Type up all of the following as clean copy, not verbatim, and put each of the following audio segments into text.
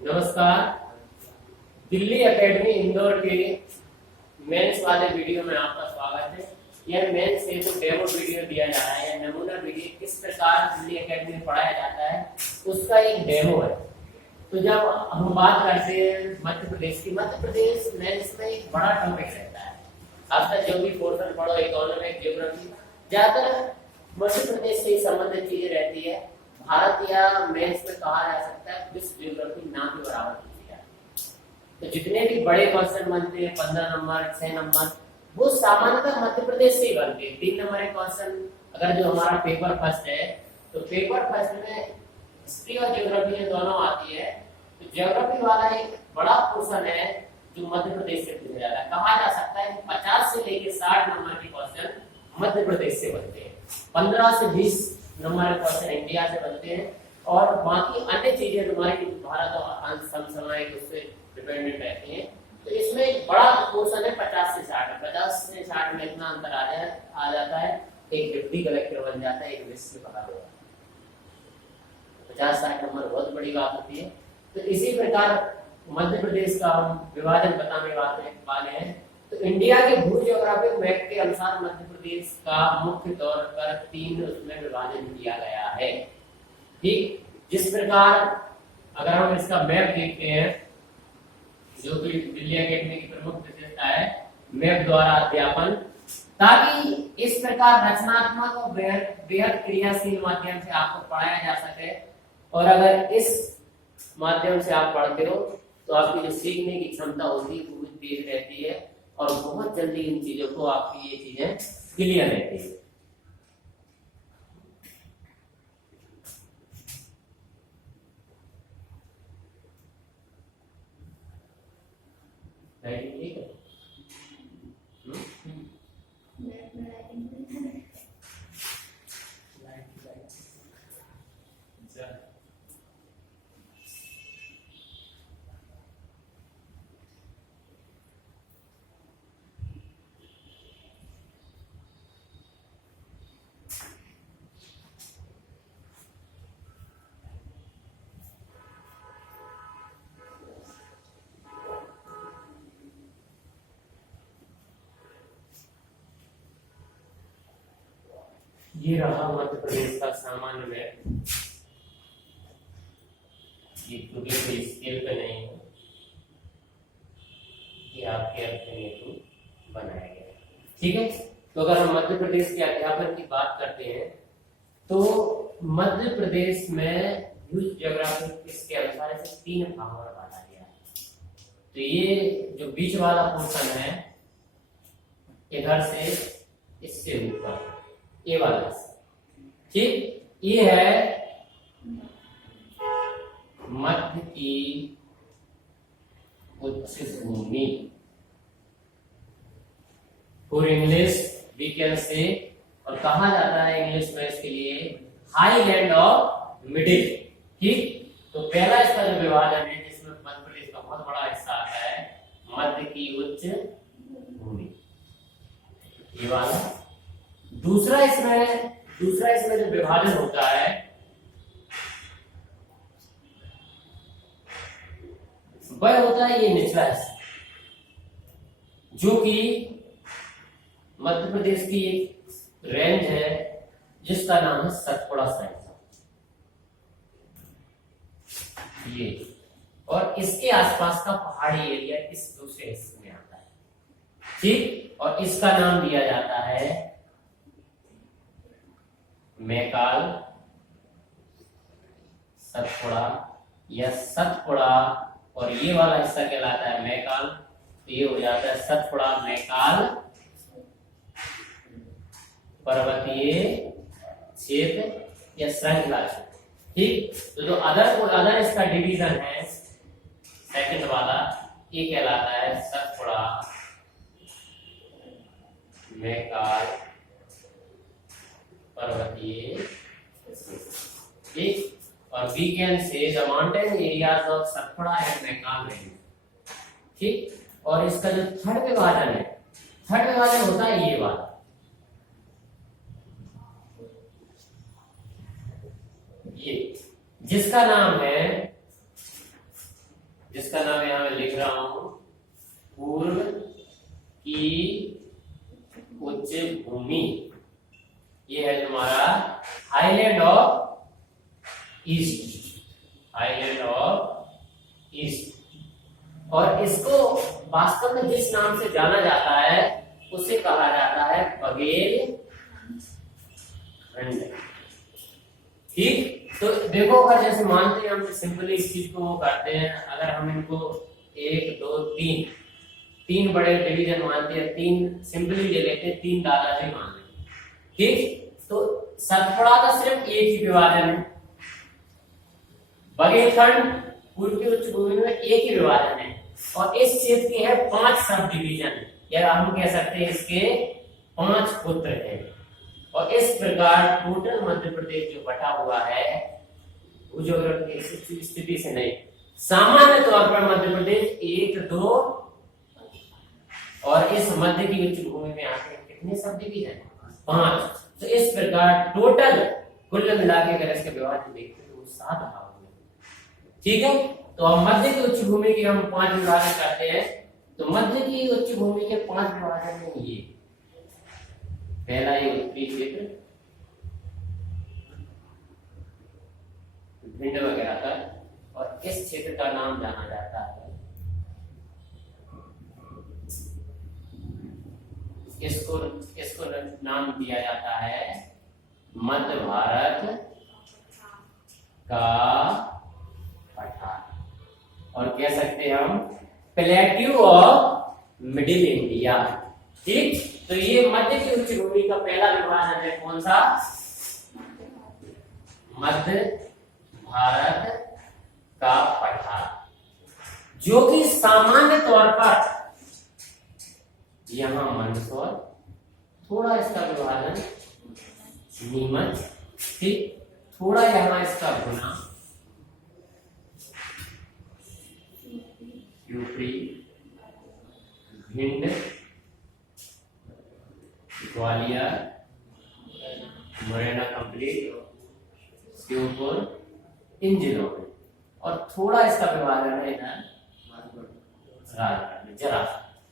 नमस्कार। दिल्ली एकेडमी इंदौर के मेंस वाले वीडियो में आपका स्वागत है। यह मेंस से जो डेमो वीडियो दिया जा रहा है, नमूना वीडियो किस प्रकार दिल्ली एकेडमी में पढ़ाया जाता है उसका एक डेमो है। तो जब हम बात करते हैं मध्य प्रदेश की, मध्य प्रदेश मेंस में एक बड़ा टॉपिक रहता है। आपका जो भी पोर्शन पढ़ो, इकोनॉमिक, ज्योग्राफी, ज्यादातर मध्य प्रदेश से संबंधित चीजें रहती है। भारत या मेंस में कहा जा सकता है विश्व ज्योग्राफी ना के बराबर होती है। तो जितने भी बड़े क्वेश्चन बनते हैं 15 नंबर 6 नंबर, वो सामान्यतः मध्य प्रदेश से ही बनते हैं। 3 नंबर के क्वेश्चन अगर जो हमारा पेपर फर्स्ट है, तो पेपर फर्स्ट में हिस्ट्री और ज्योग्राफी दोनों आती है। तो ज्योग्राफी वाला एक बड़ा पोर्शन है जो मध्य प्रदेश से पूछा जाता है। कहा जा सकता है 50 से लेकर 60 नंबर के क्वेश्चन मध्य प्रदेश से बनते हैं। 15 से 20 नंबर क्वेश्चन इंडिया से बनते हैं और बाकी अन्य चीजें तुम्हारी भारत और समसामयिक उससे डिपेंडेंट रहती हैं। तो इसमें एक बड़ा पोर्शन है 50 से 60। 50 से 60 में इतना अंतर आ जाता है, एक डिप्टी कलेक्टर बन जाता है, एक विश्व में पढ़ा हुआ। 50-60 नंबर बहुत बड़ी बात होती है। तो इसी प्रकार मध्य प्रदेश का हम विभाजन बताने वाले हैं। तो इंडिया के भू ज्योग्राफिक मैप के अनुसार मध्य प्रदेश का मुख्य तौर पर 3 उसमें विभाजन किया गया है। ठीक, जिस प्रकार अगर हम इसका मैप देखते हैं, जो कि दिल्ली एकेडमी की प्रमुख विशेषता है, मैप द्वारा अध्यापन, ताकि इस प्रकार रचनात्मक और बेहद क्रियाशील माध्यम से आपको पढ़ाया जा सके। और अगर इस माध्यम से आप पढ़ते हो तो आपकी जो सीखने की क्षमता होती है वो भी तेज रहती है और बहुत जल्दी इन चीजों को आपकी ये चीजें क्लियर रहती है। ठीक है। ये रहा मध्य प्रदेश का सामान्य मैप। ये क्योंकि कोई स्केल पे नहीं है, ये आपके अपने हेतु बनाया गया है। ठीक है। तो अगर हम मध्य प्रदेश के अध्यापन की बात करते हैं तो मध्य प्रदेश में भू ज्योग्राफी इसके अनुसार इसे 3 भागों में बांटा गया है। तो ये जो बीच वाला पोर्शन है, इधर से इससे ऊपर ये वाला, ठीक, ये है मध्य की उच्च भूमि। For English we can say, और कहा जाता है इंग्लिश में इसके लिए हाईलैंड ऑफ मिडिल। ठीक, तो पहला इसका जो विभाजन है जिसमें मध्य प्रदेश का बहुत बड़ा हिस्सा आता है, मध्य की उच्च भूमि, ये वाला। दूसरा इसमें जो विभाजन होता है वह होता है ये निचला हिस्सा, जो कि मध्य प्रदेश की एक रेंज है जिसका नाम है सतपुड़ा साइड, ये, और इसके आसपास का पहाड़ी एरिया इस दूसरे हिस्से में आता है। ठीक, और इसका नाम दिया जाता है मैकाल, सतपुड़ा या सतपुड़ा, और ये वाला हिस्सा कहलाता है मैकाल। तो ये हो जाता है सतपुड़ा मैकाल पर्वतीय क्षेत्र या श्रृंखला क्षेत्र। ठीक, तो जो अदर इसका डिवीजन है सेकंड वाला, ये कहलाता है सतपुड़ा मैकाल पर्वतीय। ठीक, और we can say the mountain areas of Satpura and Maikal range. ठीक, और इसका जो थर्ड विभाजन होता है ये वाला, ये जिसका नाम है जिसका नाम यहां मैं लिख रहा हूं, पूर्व की उच्च भूमि। ये है तुम्हारा highland of east, highland of east. और इसको वास्तव में जिस नाम से जाना जाता है उसे कहा जाता है बघेल खंड। ठीक, तो देखो अगर जैसे मानते हैं हम सिंपली इस चीज को वो करते हैं, अगर हम इनको 1 2 3 बड़े डिवीजन मानते हैं, 3 सिंपली ले लेते हैं, 3 दादाजी मान लेते। ठीक, तो सतपुड़ा का सिर्फ एक ही विभाजन है, बघेलखंड पूर्व की उच्च भूमि में एक ही विभाजन है, और इस क्षेत्र की है 5 सब डिवीजन, या हम कह सकते हैं इसके 5 पुत्र हैं। और इस प्रकार टोटल मध्य प्रदेश जो बटा हुआ है भूज्योग्राफिक स्थिति से नहीं, सामान्य तौर पर मध्य प्रदेश 1 2 और इस मध्य की उच्च भूमि में आते हैं कितने सब डिवीजन, 5। तो इस प्रकार टोटल कुल मिला के अगर इसके विभाजन देखते हैं तो 7 भाग में। ठीक है, तो अब मध्य की उच्च भूमि की हम 5 विभाजन करते हैं। तो मध्य की उच्च भूमि के 5 विभाजन में ये पहला ये उत्तरी क्षेत्र भिंड वगैरह का, और इस क्षेत्र का नाम जाना जाता है, इसको नाम दिया जाता है मध्य भारत का पठार, और कह सकते हैं हम प्लेट्यू ऑफ मिडिल इंडिया। ठीक, तो ये मध्य की उच्च भूमि का पहला विभाजन है, कौन सा, मध्य भारत का पठार, जो कि सामान्य तौर पर यहां मंदसौर, थोड़ा इसका विभाजन नीमच, ठीक, थोड़ा यहां इसका गुना, यूपी, भिंड, ग्वालियर, मुरैना कंप्लीट, श्योपुर, इन जिलों में, और थोड़ा इसका विभाजन है इधर राजगढ़ में जरा।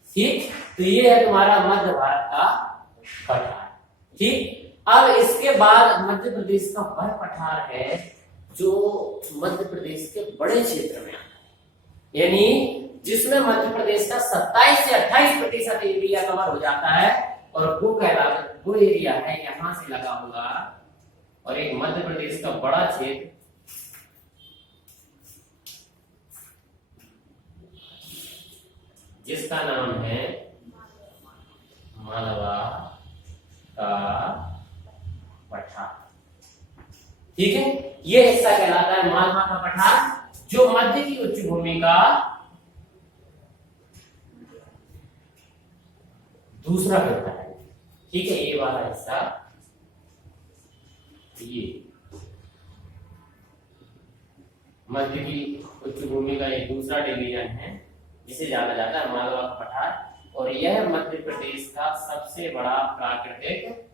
ठीक, तो ये है तुम्हारा मध्य भारत का पठार। ठीक, अब इसके बाद मध्य प्रदेश का वह पठार है जो मध्य प्रदेश के बड़े क्षेत्र में आता है, यानी जिसमें मध्य प्रदेश का 27 से 28% एरिया कवर हो जाता है, और वो एरिया है यहां से लगा हुआ, और एक मध्य प्रदेश का बड़ा क्षेत्र जिसका नाम है मालवा का पठार। ठीक है, यह हिस्सा कहलाता है मालवा का पठार, जो मध्य की उच्च भूमि का दूसरा हिस्सा है। ठीक है, ये वाला हिस्सा, ये मध्य की उच्च भूमि का एक दूसरा डिवीजन है जिसे जाना जाता है मालवा का पठार, और यह मध्य प्रदेश का सबसे बड़ा प्राकृतिक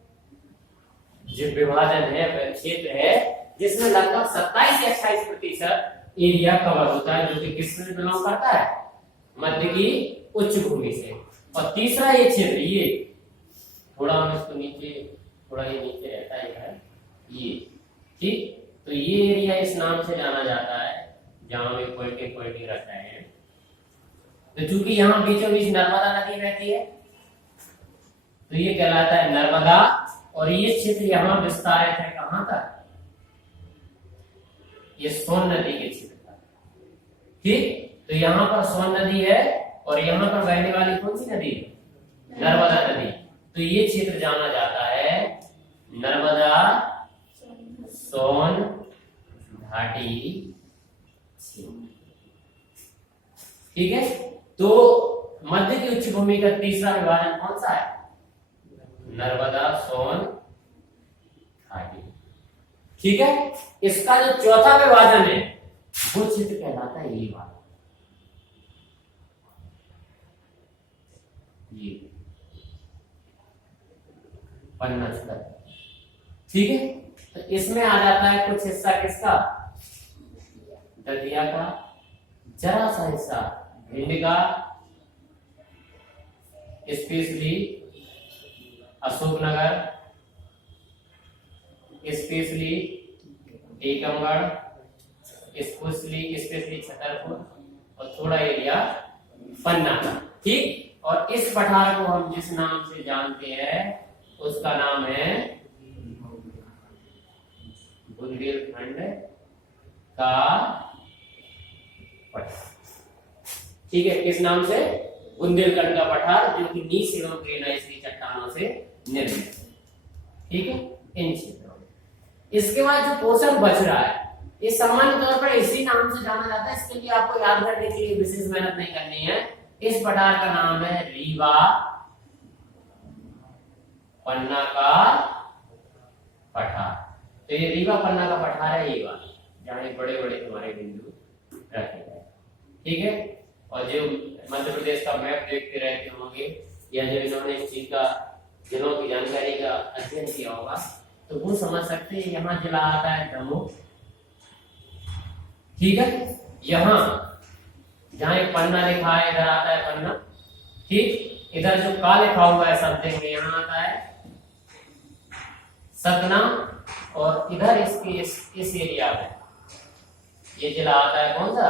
जो विभाजन है, वह क्षेत्र है जिसमें लगभग 27 से 28% एरिया कवर होता है, जो कि किससे बिलोंग करता है, मध्य की उच्च भूमि से। और तीसरा ये क्षेत्र, ये थोड़ा हम इसको नीचे, थोड़ा ये नीचे रहता है ये। ठीक, तो ये एरिया इस नाम से जाना जाता है जहां भी पोल्ट्री रखा है। तो चूंकि यहाँ बीचों बीच नर्मदा नदी रहती है, तो ये कहलाता है नर्मदा, और ये क्षेत्र यहाँ विस्तारित है कहां तक, ये सोन नदी के क्षेत्र तक। ठीक, तो यहाँ पर सोन नदी है, और यहाँ पर बहने वाली कौन सी नदी है, नर्मदा नदी। तो ये क्षेत्र जाना जाता है नर्मदा सोन घाटी क्षेत्र। ठीक है, तो मध्य की उच्च भूमि का तीसरा विभाजन कौन सा है, नर्मदा सोन घाटी। ठीक है, इसका जो चौथा विभाजन है वो क्षेत्र कहलाता है ये वाला, ये पन्ना स्तर। ठीक है, तो इसमें आ जाता है कुछ हिस्सा किसका, दतिया का, जरा सा हिस्सा भिंड का, specially Ashoknagar, specially Tikamgarh, specially Chhatarpur और थोड़ा एरिया पन्ना का। ठीक, और इस पठार को हम जिस नाम से जानते हैं उसका नाम है बुंदेलखंड का पठार। ठीक है, किस नाम से? बुंदेलखंड का पठार, जो कि नीस एवं ग्रेनाइट की चट्टानों से निर्मित है। ठीक है, इन क्षेत्रों में। इसके बाद जो पोषक बच रहा है, ये सामान्य तौर पर इसी नाम से जाना जाता है। इसके लिए आपको याद करने के लिए विशेष मेहनत नहीं करनी है। इस पठार का नाम है रीवा पन्ना का पठार। तो ये रीवा पन्ना का पठार है, ये वाला जहां बड़े बड़े तुम्हारे बिंदु रखे गए। ठीक है, और जो मध्य प्रदेश का मैप देखते रहते होंगे या जो इन्होंने इस चीज का जिलों की जानकारी का अध्ययन किया होगा तो वो समझ सकते हैं। यहाँ जिला आता है दमोह। ठीक है, यहाँ जहां एक पन्ना लिखा है इधर आता है पन्ना। ठीक, इधर जो का लिखा हुआ है सब देंगे, यहाँ आता है सतना, और इधर इसके इस एरिया में ये जिला आता है कौन सा?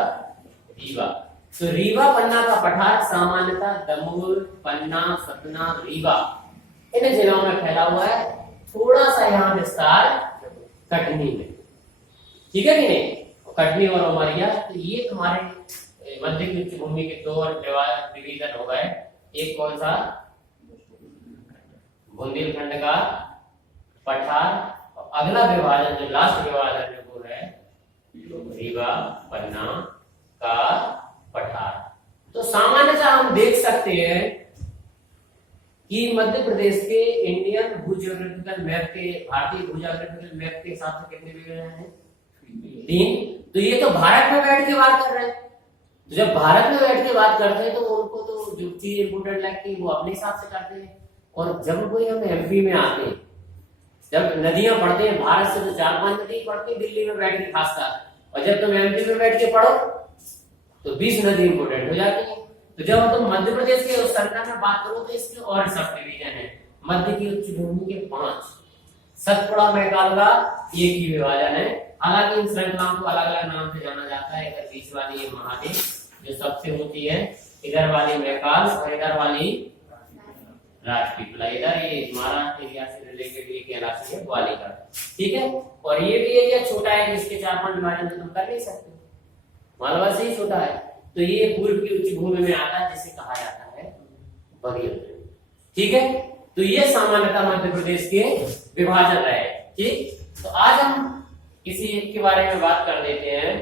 रीवा। तो रीवा पन्ना का पठार सामान्यतः दमोह, पन्ना, सतना, रीवा इन जिलों में फैला हुआ है। थोड़ा सा यहाँ विस्तार कटनी में। ठीक है कि नहीं? कटनी और उमरिया, तो ये तुम्हारे मध्य की उच्च भूमि के दो डिवीजन हो गए। एक कौन सा? बुंदेलखंड का पठार, और अगला विभाजन जो लास्ट विभाजन है वो है रीवा पन्ना का पठार। तो सामान्यतः हम देख सकते हैं कि मध्य प्रदेश के इंडियन भूजियोग्राफिकल मैप के, भारतीय भूजियोग्राफिकल मैप के हिसाब से कितने विवरण हैं? 3। तो ये तो भारत में बैठ के बात कर रहे हैं। तो जब भारत में बैठ के बात करते हैं तो उनको तो जो चीज इंपोर्टेंट लगती है वो अपने हिसाब से करते हैं। और जब कोई हम एमपी में आते हैं, जब नदियां पढ़ते हैं भारत से तो 4-5 नदी पढ़ते हैं दिल्ली में बैठ के खासकर, और जब तुम एमपी में बैठ के पढ़ो तो 20 नदी इंपोर्टेंट हो जाती है। तो जब तुम मध्य प्रदेश के उस सरकार में बात करो तो इसके और सब डिवीजन है। मध्य की उच्च भूमि के 5, सतपुड़ा मैकाल का एक ही विभाजन है। हालांकि इन श्रृंखलाओं को अलग अलग नाम से जाना जाता है। इधर बीच वाली ये महादेव जो सबसे ऊंची है, इधर वाली मैकाल, और इधर वाली राजपीपला। इधर ये महाराष्ट्र एरिया से रिलेटेड ये कहलाती है ग्वालियर। ठीक है, और ये भी एरिया छोटा है, इसके 4-5 विभाजन तो तुम कर नहीं सकते। मालवा से ही छोटा है। तो ये पूर्व की उच्च भूमि में आता है जिसे कहा जाता है बघेल। ठीक है, तो ये सामान्यतः मध्य प्रदेश के विभाजन रहे। ठीक, तो आज हम किसी एक के बारे में बात कर देते हैं,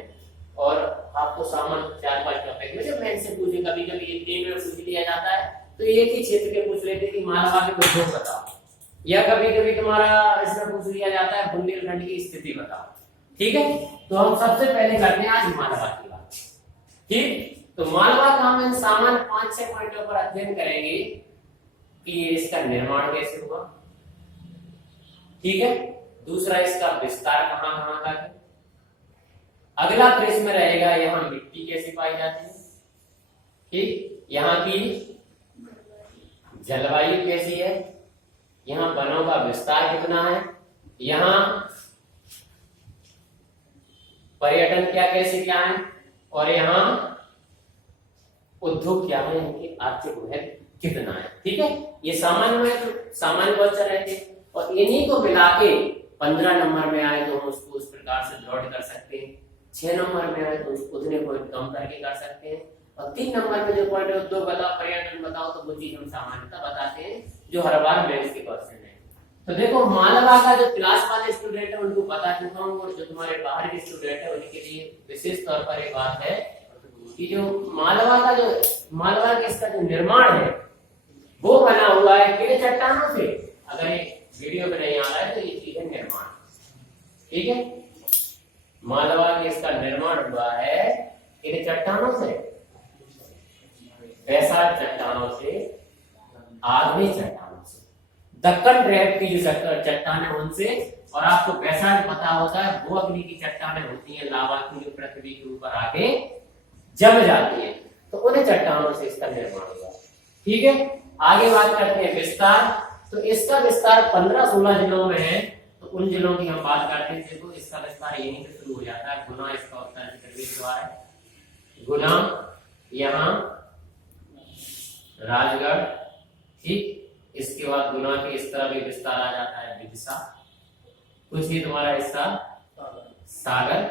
और आपको सामान्य 4-5 टॉपिक में जब मैं इनसे पूछे, कभी कभी ये 3 में पूछ लिया जाता है तो एक ही क्षेत्र के पूछ लेते कि मालवा के उद्योग बताओ, या कभी कभी तुम्हारा इसमें पूछ लिया जाता है बुंदेलखंड की स्थिति बताओ। ठीक है, तो हम सबसे पहले करते हैं आज मालवा की बात। ठीक, तो मालवा का हम इन सामान्य 5-6 पॉइंटों पर अध्ययन करेंगे कि इसका निर्माण कैसे हुआ। ठीक है, दूसरा इसका विस्तार कहां कहां तक है। अगला प्रश्न रहेगा यहाँ मिट्टी कैसे पाई जाती है। ठीक, यहाँ की जलवायु कैसी है, यहाँ वनों का विस्तार कितना है, यहाँ पर्यटन क्या है, और यहाँ उद्योग क्या है, इनकी आर्थिक महत्व कितना है। ठीक है, ये सामान्य क्वेश्चन रहते हैं, और इन्हीं को मिला के 15 नंबर में आए तो हम उसको उस प्रकार से ड्रॉट कर सकते हैं। 6 नंबर में आए तो उतने पॉइंट कम करके कर सकते हैं, और 3 नंबर में जो पॉइंट है उद्योग बताओ, पर्यटन बताओ, तो वो चीज हम सामान्यतः बताते हैं जो हर बार मेंस के क्वेश्चन है। तो देखो मालवा का जो क्लास वाले स्टूडेंट है उनको बता चुका हूँ, और जो तुम्हारे बाहर के स्टूडेंट है उनके लिए विशेष तौर पर एक बात है कि जो मालवा के इसका जो निर्माण है वो बना हुआ है किन चट्टानों से। अगर ये वीडियो में नहीं आ रहा है तो ये चीज है निर्माण। ठीक है, मालवा के इसका निर्माण हुआ है इन चट्टानों से, बैसाल्ट चट्टानों से, आग्नेय चट्टानों से, दक्कन ट्रैप की जो चट्टानें उनसे, और आपको बैसाल्ट पता होता है वो अग्नि की चट्टानें होती हैं लावा की जो पृथ्वी के ऊपर आके जम जाती है, तो उन चट्टानों से इसका निर्माण हुआ। ठीक है, आगे बात करते हैं विस्तार। तो इसका विस्तार 15-16 जिलों में है। तो उन जिलों की हम बात करते हैं। देखो इसका विस्तार यहीं से शुरू हो जाता है। गुना इसका उत्तर प्रदेश द्वार है, गुना, यहाँ राजगढ़। ठीक, इसके बाद गुना के इस तरह भी विस्तार आ जाता है विदिशा, कुछ ही तुम्हारा हिस्सा सागर।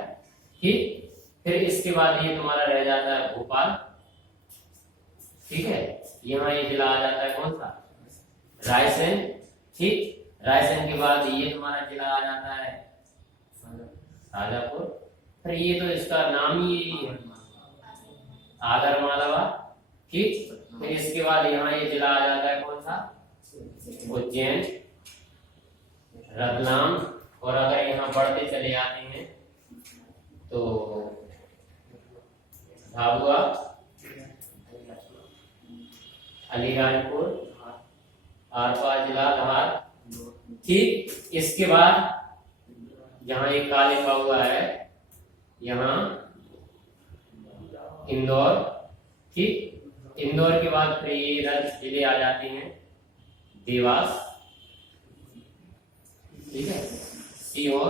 ठीक, फिर इसके बाद ये तुम्हारा रह जाता है भोपाल। ठीक है, यहाँ ये जिला आ जाता है कौन सा, रायसेन। ठीक, रायसेन के बाद ये तुम्हारा जिला आ जाता है शाजापुर। फिर ये तो इसका नाम ही यही है, आगर मालवा। ठीक, फिर इसके बाद यहाँ ये जिला आ जाता है कौन सा, उज्जैन, रतलाम। और अगर यहाँ बढ़ते चले जाते हैं तो झाबुआ, अलीराजपुर, आरपा जिला धार। ठीक, इसके बाद यहाँ एक काले का हुआ है, यहाँ इंदौर। ठीक, इंदौर के बाद फिर ये राज्य जिले आ जाते हैं देवास। ठीक है, सीहोर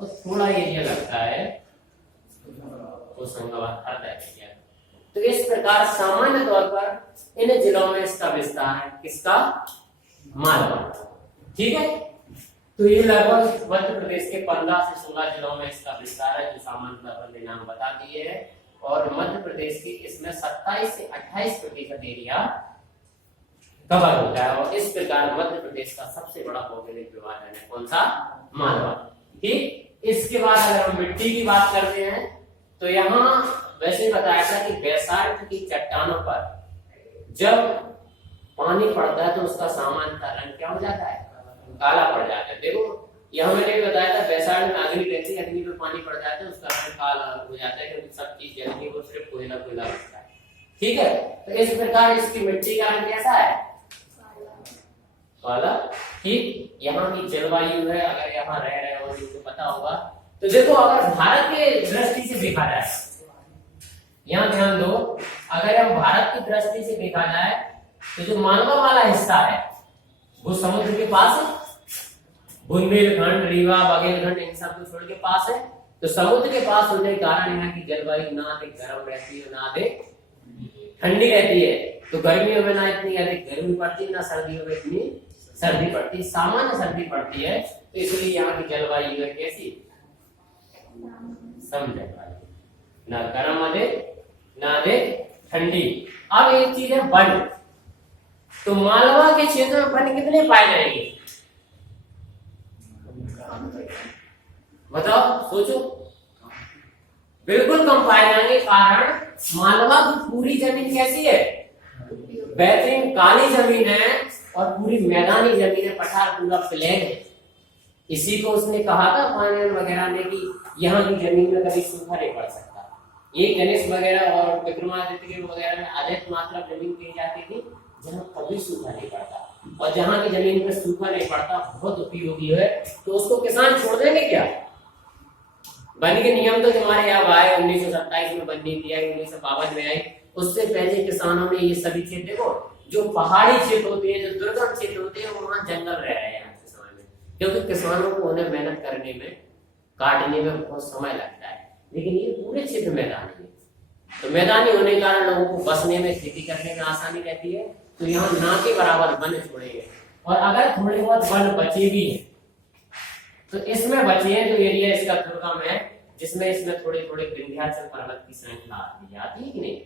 और थोड़ा एरिया लगता है होशंगाबाद, हरदा एरिया। तो इस प्रकार सामान्य तौर पर इन जिलों में इसका विस्तार है, किसका, मालवा। ठीक है, तो ये लगभग मध्य प्रदेश के 15 से 16 जिलों में इसका विस्तार है, जो सामान्य तौर पर दिनांक बता दिए है। और मध्य प्रदेश की इसमें 27 से 28% एरिया कवर होता है। और इस प्रकार मध्य प्रदेश का सबसे बड़ा भौगोलिक विभाजन है कौन सा, मालवा। ठीक, इसके बाद अगर हम मिट्टी की बात करते हैं तो यहाँ वैसे बताया था कि बैसाल्ट की चट्टानों पर जब पानी पड़ता है तो उसका सामान्य रंग क्या हो जाता है, काला पड़ जाता है। देखो यहाँ मैंने भी बताया था बैसाल्ट में अग्नि रहती है, अग्नि पे पानी पड़ जाता है उसका रंग काला हो जाता है, क्योंकि सब चीज जलती है, वो सिर्फ कोयला कोयला होता है। ठीक है, तो इस प्रकार इसकी मिट्टी का रंग कैसा है, काला। ठीक, यहाँ की जलवायु है, अगर यहाँ रह रहे हो तो पता होगा। तो देखो अगर भारत के दृष्टि से देखा जाए, यहाँ ध्यान दो, अगर हम भारत की दृष्टि से देखा जाए तो जो मालवा वाला हिस्सा है वो समुद्र के पास है, बुंदेलखंड, रीवा, बघेलखंड इन सब को छोड़ के पास है। तो समुद्र के पास होने के कारण यहाँ की जलवायु ना अधिक गर्म रहती है ना अधिक ठंडी रहती है। तो गर्मियों में ना इतनी अधिक गर्मी पड़ती है, ना सर्दियों में इतनी सर्दी पड़ती है, सामान्य सर्दी पड़ती है। तो इसलिए यहाँ की जलवायु है कैसी, सम जलवायु, ना गर्म अधिक ना अधिक ठंडी। अब एक चीज है वन। तो मालवा के क्षेत्र में वन कितने पाए जाएंगे, बताओ, सोचो। बिल्कुल कम पाए जाएंगे, कारण मालवा की पूरी जमीन कैसी है, बेहतरीन काली जमीन है और पूरी मैदानी जमीन है, पठार पूरा प्लेन है। इसी को उसने कहा था पाणिनि वगैरह ने कि यहाँ की जमीन में कभी सूखा नहीं पड़ सकता। ये गणेश वगैरह और विक्रमादित्य वगैरह में अधिक मात्रा जमीन दी जाती थी जहाँ कभी सूखा नहीं पड़ता, और जहाँ की जमीन पे सूखा नहीं पड़ता बहुत उपयोगी है, तो उसको किसान छोड़ देंगे क्या। वन के नियम तो हमारे यहाँ आए 1927 में वन नीति आई, 1952 में आई। उससे पहले किसानों ने ये सभी क्षेत्र, देखो जो पहाड़ी क्षेत्र होते हैं, जो दुर्गम क्षेत्र होते हैं, वहां जंगल रह रहे हैं आज के समय में, क्योंकि किसानों को उन्हें मेहनत करने में, काटने में बहुत समय लगता है। लेकिन ये पूरे क्षेत्र मैदानी है, तो मैदानी होने के कारण लोगों को बसने में, खेती करने में आसानी रहती है। तो यहाँ ना के बराबर वन छोड़ेंगे, और अगर थोड़े बहुत वन बचे भी हैं तो इसमें बचे हैं जो एरिया इसका दुर्गम है, जिसमें इसमें थोड़े थोड़े विंध्याचल पर्वत की श्रृंखला आती जाती है कि नहीं।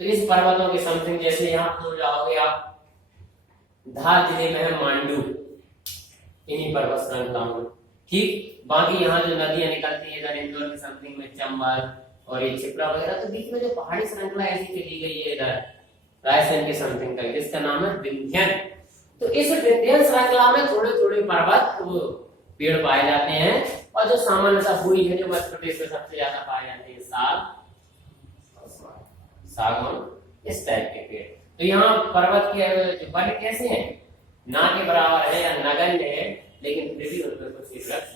तो इस पर्वतों के समथिंग, जैसे यहाँ तो जाओगे आप, धार जिले में है मांडू, इन्हीं पर्वत श्रृंखलाओं में। ठीक, बाकी यहाँ जो नदियां निकलती है इधर इंदौर के समथिंग में चंबल और ये छिपरा वगैरह, तो बीच में जो पहाड़ी श्रृंखला ऐसी चली गई है इधर रायसेन के समथिंग का, जिसका नाम है विंध्यन। तो इस विंध्यन श्रृंखला में थोड़े थोड़े पर्वत पेड़ पाए जाते हैं, और जो सामान्यतः हुई है, जो मध्य प्रदेश में सबसे ज्यादा पाए जाते हैं, साग, सागौन, इस टाइप के पेड़। तो यहाँ पर्वत के वन कैसे हैं, ना के बराबर है या नगण्य है, लेकिन फिर भी उनमें कुछ वृक्ष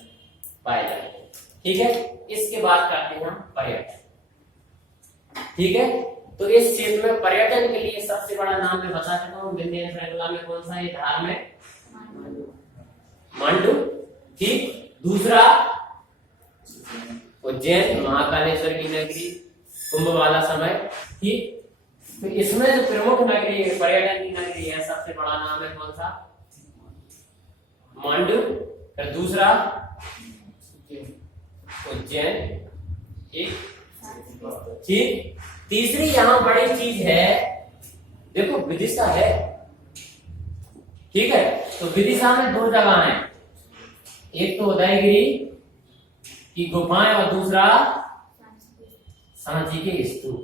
पाए जाते हैं। ठीक है, इसके बाद करते हैं हम पर्यटन। ठीक है। तो इस क्षेत्र में पर्यटन के लिए सबसे बड़ा नाम मैं बता चुका हूँ, विंध्य श्रृंखला में कौन सा ये धार में मांडू, ठीक। दूसरा उज्जैन, महाकालेश्वर की नगरी, कुंभ वाला समय, ठीक। तो इसमें जो प्रमुख नगरी है, पर्यटन की नगरी है, सबसे बड़ा नाम है कौन सा, मांडू। फिर दूसरा उज्जैन, ठीक। तीसरी यहां बड़ी चीज है, देखो विदिशा है, ठीक है। तो विदिशा में दो जगह हैं, एक तो उदयगिरी की गुफाएं और दूसरा सांची के स्तूप,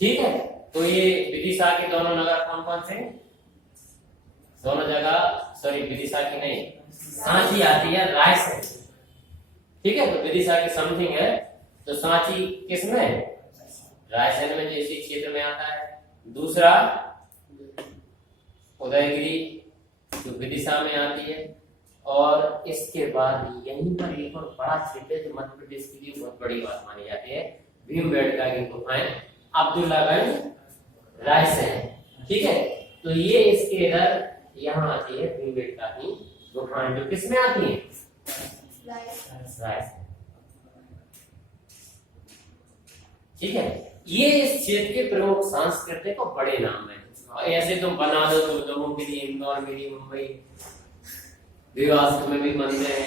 ठीक है। तो ये विदिशा के दोनों नगर कौन कौन से, दोनों जगह, सॉरी विदिशा की नहीं, सांची आती है रायसेन, ठीक है। तो विदिशा की समथिंग है, तो सांची किसमें, रायसेन में, जो इसी क्षेत्र में आता है। दूसरा उदयगिरी जो विदिशा में आती है, और इसके बाद यहीं पर एक और बड़ा क्षेत्र है जो मध्य प्रदेश के लिए बहुत बड़ी बात मानी जाती है, भीमबेटका की गुफाएं, अब्दुल्लागंज, रायसेन, ठीक है। तो ये इसके इधर यहाँ आती है भीमबेटका की गुफाएं, जो किसमें आती है, रायसेन, ठीक है। ये इस क्षेत्र के प्रमुख सांस्कृतिक और बड़े नाम है। और ऐसे तुम बना दो तो लोगों के लिए इंदौर मिली, मुंबई, देवास में भी मंदिर है,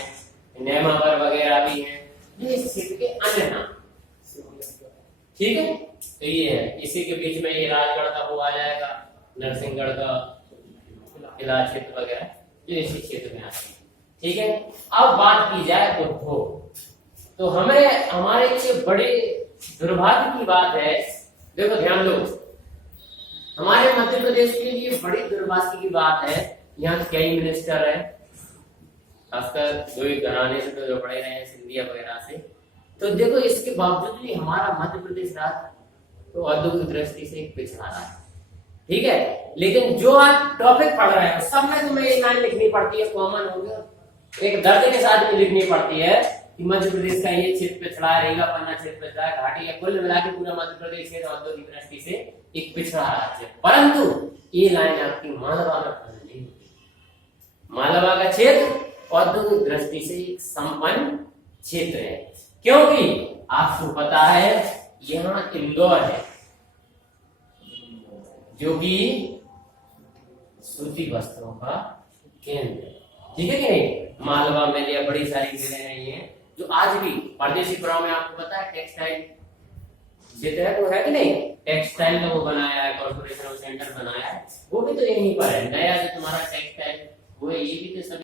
नेमावर वगैरह भी है, ये इस क्षेत्र के अन्य नाम, ठीक है। तो ये है, इसी के बीच में ये राजगढ़ का वो आ जाएगा, नरसिंहगढ़ का किला क्षेत्र वगैरह, जो इसी क्षेत्र में आते हैं, ठीक है। अब बात की जाए उद्योग, तो हमें हमारे लिए बड़े दुर्भाग्य की बात है, देखो ध्यान दो, हमारे मध्य प्रदेश के लिए बड़ी दुर्भाग्य की बात है, यहाँ कई मिनिस्टर है, खासकर जो घराने से तो जो पड़े रहे हैं सिंधिया वगैरह से, तो देखो इसके बावजूद भी हमारा मध्य प्रदेश राज्य तो औद्योगिक दृष्टि से पिछड़ा रहा है, ठीक है। लेकिन जो आप टॉपिक पढ़ रहे हैं सब में तुम्हें ये लाइन लिखनी पड़ती है, कॉमन हो गया, एक दर्ज के साथ में लिखनी पड़ती है कि मध्य प्रदेश का ये क्षेत्र पिछड़ा है, रीवा पन्ना क्षेत्र पिछड़ा है, घाटी है, कुल मिला के पूरा मध्य प्रदेश क्षेत्र औद्योगिक दृष्टि से एक पिछड़ा राज्य है। परंतु ये लाइन आपकी मालवा में नहीं होती, मालवा का क्षेत्र औद्योगिक दृष्टि से एक संपन्न क्षेत्र है, क्योंकि आपको पता है यहाँ इंदौर है जो कि सूती वस्त्रों का केंद्र है, ठीक है कि नहीं। मालवा में या बड़ी सारी जगह हैं जो आज भी परदेशीपुरा में, आपको पता है टेक्सटाइल क्षेत्र है, तो है कि नहीं, टेक्सटाइल का वो बनाया है, कॉर्पोरेशन सेंटर बनाया है, वो भी तो यहीं पर है। नया जो तुम्हारा